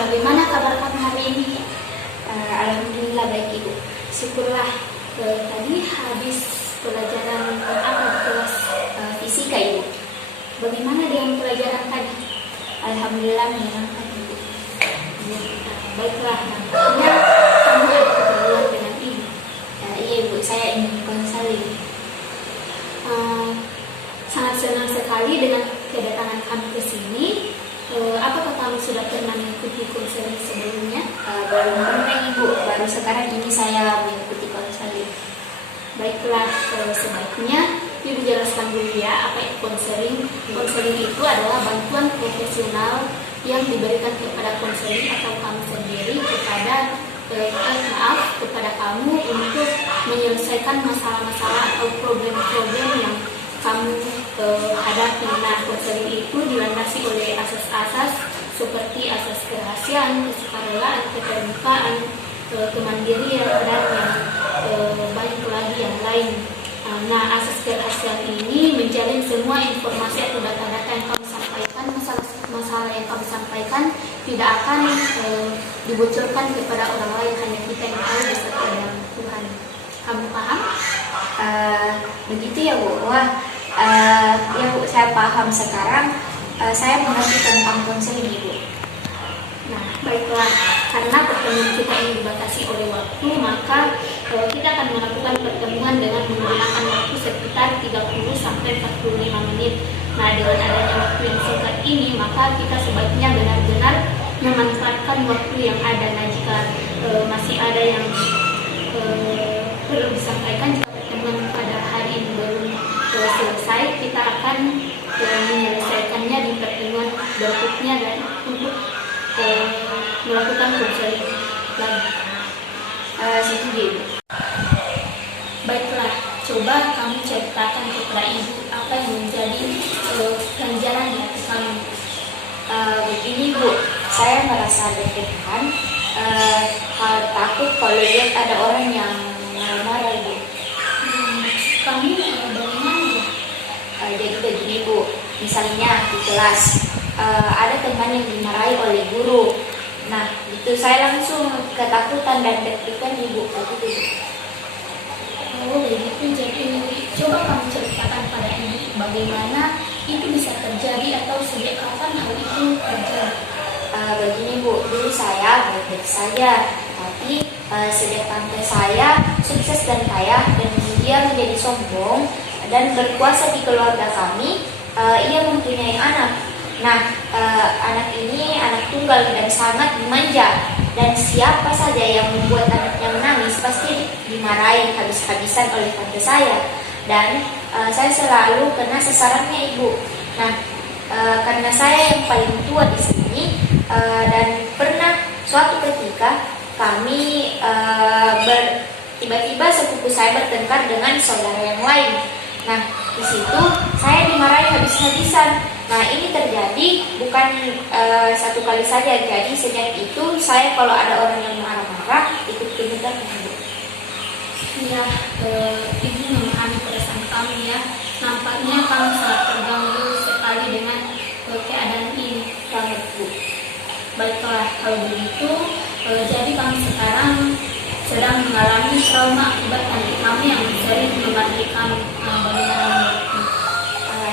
Bagaimana kabar kamu hari ini? Alhamdulillah baik Ibu. Syukurlah. Tadi habis pelajaran apa di kelas Fisika Ibu. bagaimana dengan pelajaran tadi? Alhamdulillah menyenangkan Ibu. Baiklah, nampaknya kamu ada keperluan dengan ini. Iya Ibu, saya ingin konseling. Sangat senang sekali dengan kedatangan kami ke sini. Apakah kamu sudah pernah mengikuti konseling sebelumnya? Baru pernah Ibu, baru sekarang ini saya mengikuti konseling. Baiklah, sebaiknya Ibu jelaskan dulu ya apa itu konseling. Konseling itu adalah bantuan profesional yang diberikan kepada konseling atau kamu sendiri kepada kepada kamu untuk menyelesaikan masalah-masalah atau problem-problem yang kamu hadapi. Nah, konseling itu dilandasi oleh asas-asas seperti asas kerahasiaan, kesukarelaan, keterbukaan, kemandirian, dan yang banyak lagi yang lain. Nah, asas kerahasiaan ini menjalin semua informasi atau data-data yang kamu sampaikan, masalah yang kamu sampaikan tidak akan dibocorkan kepada orang lain, hanya kita yang tahu beserta dengan Tuhan. Kamu paham? Begitu ya Bu. Wah, ya Bu, saya paham sekarang. Saya mengerti tentang konseling Ibu. Nah, baiklah, karena pertemuan kita ini dibatasi oleh waktu, maka kita akan melakukan pertemuan dengan menggunakan waktu sekitar 30-45 menit. Nah, dengan adanya waktu yang singkat ini, maka kita sebaiknya benar-benar memanfaatkan waktu yang ada. Nah, jika masih ada yang perlu disampaikan, jika pertemuan pada hari ini belum selesai, kita akan menyelesaikannya di pertemuan berikutnya dan untuk melakukan konseling lagi. Setuju Ibu. Baiklah, coba kamu ceritakan kepada Ibu apa yang menjadi ganjalan di hati kamu. Begini Bu, saya merasa deg-degan, takut kalau lihat ada orang yang marah-marah Ibu. Kamu bagaimana ya? Jadi begini Bu, misalnya di kelas ada teman yang dimarahi oleh guru. Nah, itu saya langsung ketakutan dan deg-degan Ibu. Oh begitu, jadi coba kamu ceritakan pada Ibu bagaimana itu bisa terjadi atau sejak kapan hal itu terjadi. Begini Bu, dulu saya baik-baik saja, tapi sejak tante saya sukses dan kaya dan dia menjadi sombong dan berkuasa di keluarga kami, ia mempunyai anak. Nah, anak ini anak tunggal dan sangat dimanja, dan siapa saja yang membuat anaknya menangis pasti dimarahi habis-habisan oleh tante saya, dan saya selalu kena sasarannya Ibu. Nah, karena saya yang paling tua di sini, dan pernah suatu ketika kami tiba-tiba sepupu saya bertengkar dengan saudara yang lain. Nah, di situ saya dimarahi habis-habisan. Nah, ini terjadi bukan satu kali saja. Jadi sejak itu saya kalau ada orang yang marah-marah ikut kejutan Ibu. Ya, Ibu memahami perasaan kamu ya. Nampaknya kamu sangat terganggu sekali dengan keadaan ini, banget Bu. Baiklah, kalau begitu, jadi kamu sekarang sedang mengalami trauma akibat adik kamu yang sering memarahi kamu. Bagaimana?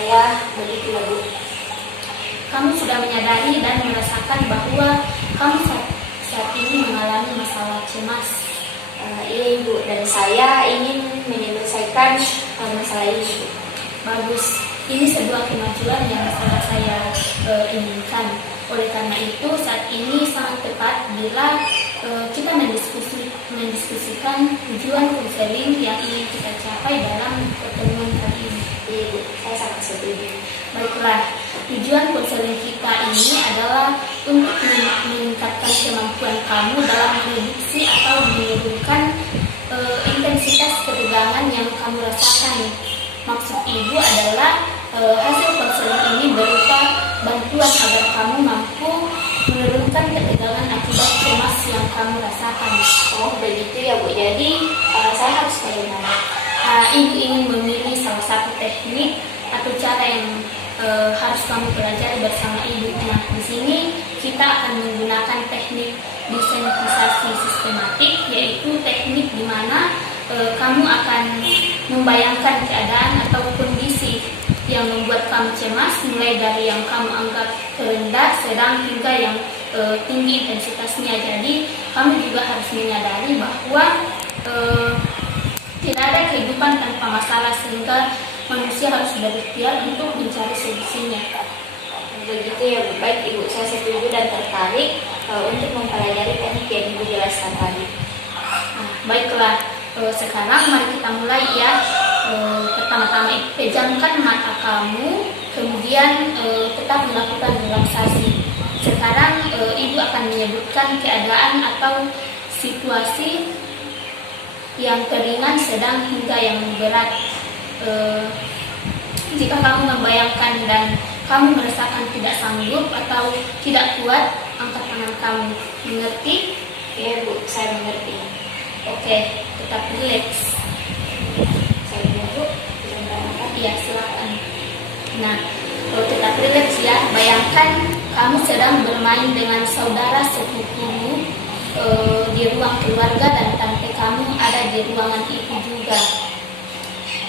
Ya, begitu ya Bu. Kamu sudah menyadari dan merasakan bahwa kamu saat ini mengalami masalah cemas. Iya Ibu, dan saya ingin menyelesaikan masalah ini Bu. Bagus, ini sebuah kemajuan yang sangat saya inginkan. Oleh karena itu, saat ini sangat tepat bila kita mendiskusikan tujuan konseling yang ingin kita capai dalam pertemuan kali ini. Iya Bu, saya sangat setuju. Baiklah, tujuan konseling kita ini adalah untuk meningkatkan kemampuan kamu dalam mereduksi atau menurunkan intensitas ketegangan yang kamu rasakan. Maksud Ibu adalah hasil konseling ini berupa bantuan agar kamu mampu menurunkan ketegangan akibat cemas yang kamu rasakan. Oh begitu ya Bu, jadi saya harus bagaimana? Ibu ingin memilih salah satu teknik atau cara yang harus kamu pelajari bersama ibu. Nah, di sini kita akan menggunakan teknik desensitisasi sistematik, yaitu teknik di mana kamu akan membayangkan keadaan atau kondisi yang membuat kamu cemas, mulai dari yang kamu anggap rendah, sedang, hingga yang tinggi intensitasnya. Jadi kamu juga harus menyadari bahwa tidak ada kehidupan tanpa masalah, sehingga manusia harus berikhtiar untuk mencari solusinya. Begitu ya Bu. Baik Ibu, saya setuju dan tertarik untuk mempelajari teknik yang Ibu jelaskan tadi. Nah, baiklah, sekarang mari kita mulai ya. Pertama-tama pejamkan mata kamu, kemudian tetap melakukan relaksasi. Sekarang Ibu akan menyebutkan keadaan atau situasi yang ringan, sedang, hingga yang berat. Jika kamu membayangkan dan kamu merasakan tidak sanggup atau tidak kuat, angkat tangan kamu. Mengerti? Ya Bu, saya mengerti. Oke, tetap rileks. Ya, silakan. Nah, tetap rileks ya. Bayangkan kamu sedang bermain dengan saudara sepupumu di ruang keluarga, dan tante kamu ada di ruangan itu juga.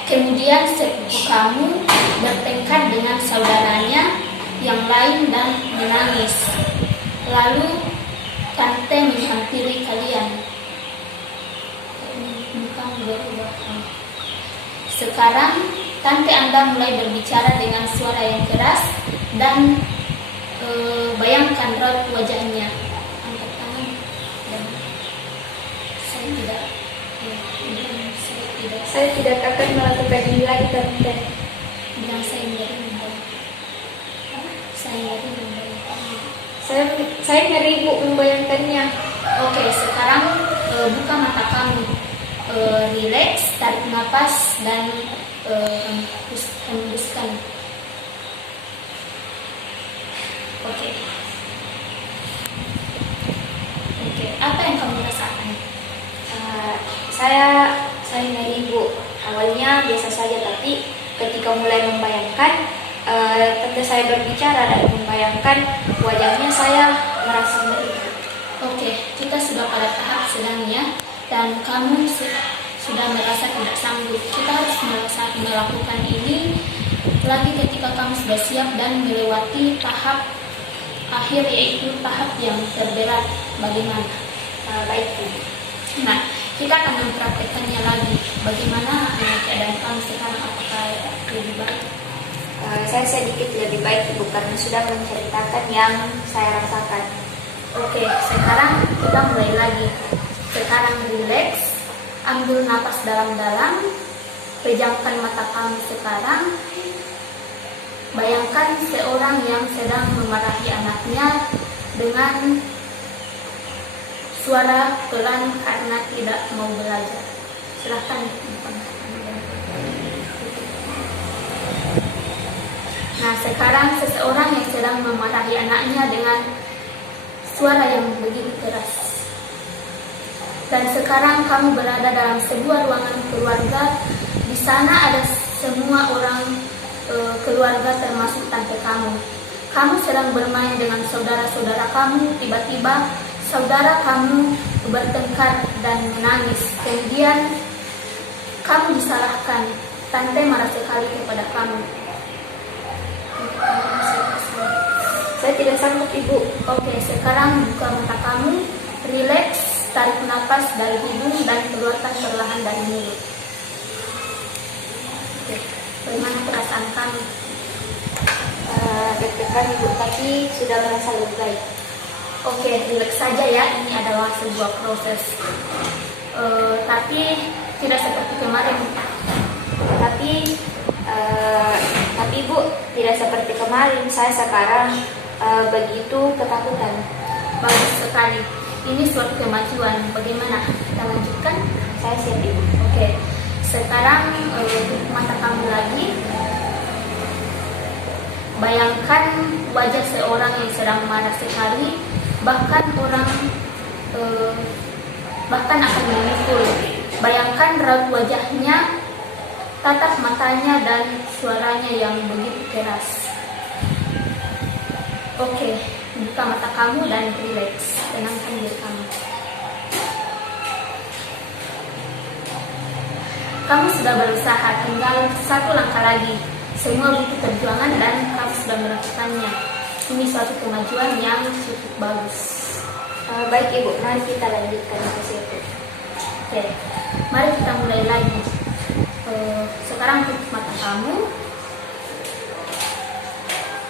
Kemudian sepupu kamu bertengkar dengan saudaranya yang lain dan menangis. Lalu tante menghampiri kalian. Sekarang tante Anda mulai berbicara dengan suara yang keras dan bayangkan raut wajahnya. Angkat tangan dan saya tidak akan melakukan ini lagi tante. Bilang saya ngeri membayangkan. Saya ngeri membayangkannya. Saya ngeri Bu membayangkannya. Oke, sekarang buka mata kamu. Relax, tarik nafas dan hembuskan. Oke, apa yang kamu rasakan? Saya ngeri Bu. Awalnya biasa saja, tapi ketika mulai membayangkan tante saya berbicara dan membayangkan wajahnya, saya merasa ngeri. Oke, kita sudah pada tahap sedangnya dan kamu sudah merasa tidak sanggup. Kita harus melakukan ini lagi ketika kamu sudah siap dan melewati tahap akhir, yaitu tahap yang terberat. Bagaimana? Baik Bu. Nah, kita akan mempraktekannya lagi. Bagaimana keadaan kamu sekarang? Apakah lebih baik? Saya sedikit lebih baik Bu, karena sudah menceritakan yang saya rasakan. Oke, sekarang kita mulai lagi. Sekarang relax, ambil napas dalam-dalam, pejamkan mata kamu sekarang. Bayangkan seorang yang sedang memarahi anaknya dengan suara pelan karena tidak mau belajar. Silahkan. Nah, sekarang seseorang yang sedang memarahi anaknya dengan suara yang begitu keras. Dan sekarang kamu berada dalam sebuah ruangan keluarga. Di sana ada semua orang keluarga termasuk tante kamu. Kamu sedang bermain dengan saudara-saudara kamu. Tiba-tiba saudara kamu bertengkar dan menangis. Kemudian kamu disalahkan. Tante marah sekali kepada kamu. Saya tidak sanggup Ibu. Oke, sekarang buka mata kamu, relax. Tarik nafas dari hidung dan keluarkan perlahan dari mulut. Oke. Bagaimana perasaan kamu? Deg-degan Ibu, tapi sudah merasa lebih baik. Oke, relax saja ya. Ini adalah sebuah proses. Tapi tidak seperti kemarin. Tapi Bu, tidak seperti kemarin. Saya sekarang begitu ketakutan. Bagus sekali. Ini suatu kemajuan. Bagaimana? Kita lanjutkan? Saya siap Ibu. Oke. Sekarang tutup mata kamu lagi. Bayangkan wajah seorang yang sedang marah sekali, bahkan akan memukul. Bayangkan raut wajahnya, tatap matanya dan suaranya yang begitu keras. Oke, buka mata kamu dan rileks, tenangkan diri kamu. Kamu sudah berusaha, tinggal satu langkah lagi. Semua butuh perjuangan dan kamu sudah melakukannya. Ini suatu kemajuan yang cukup bagus. Baik Ibu, mari kita lanjutkan ke situ. Oke, mari kita mulai lagi. Sekarang tutup mata kamu.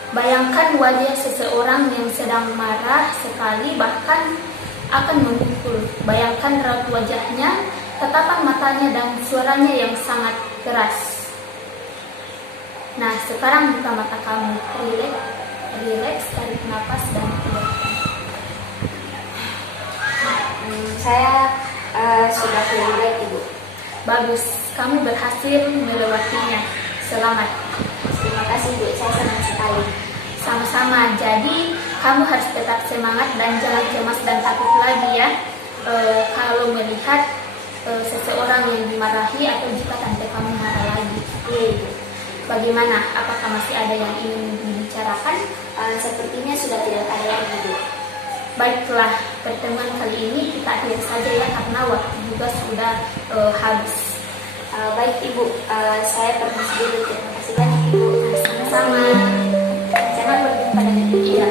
Bayangkan wajah seseorang yang sedang marah sekali, bahkan akan memukul. Bayangkan raut wajahnya, tatapan matanya, dan suaranya yang sangat keras. Nah, sekarang buka mata kamu. Rileks, tarik nafas dan keluarkan. Saya sudah keluar Ibu. Bagus, kamu berhasil melewatinya. Selamat. Terima kasih Bu, saya senang sekali. Sama-sama. Jadi kamu harus tetap semangat dan jangan cemas dan takut lagi ya. Kalau melihat seseorang yang dimarahi atau jika tante kamu marah lagi. Iya Ibu. Bagaimana? Apakah masih ada yang ingin dibicarakan? Sepertinya sudah tidak ada lagi Bu. Baiklah, pertemuan kali ini kita akhiri saja ya, karena waktu juga sudah habis. Baik Ibu, saya permisi dulu. Terima kasih banyak Ibu. Sama-sama. Jangan berjumpa dengan dia.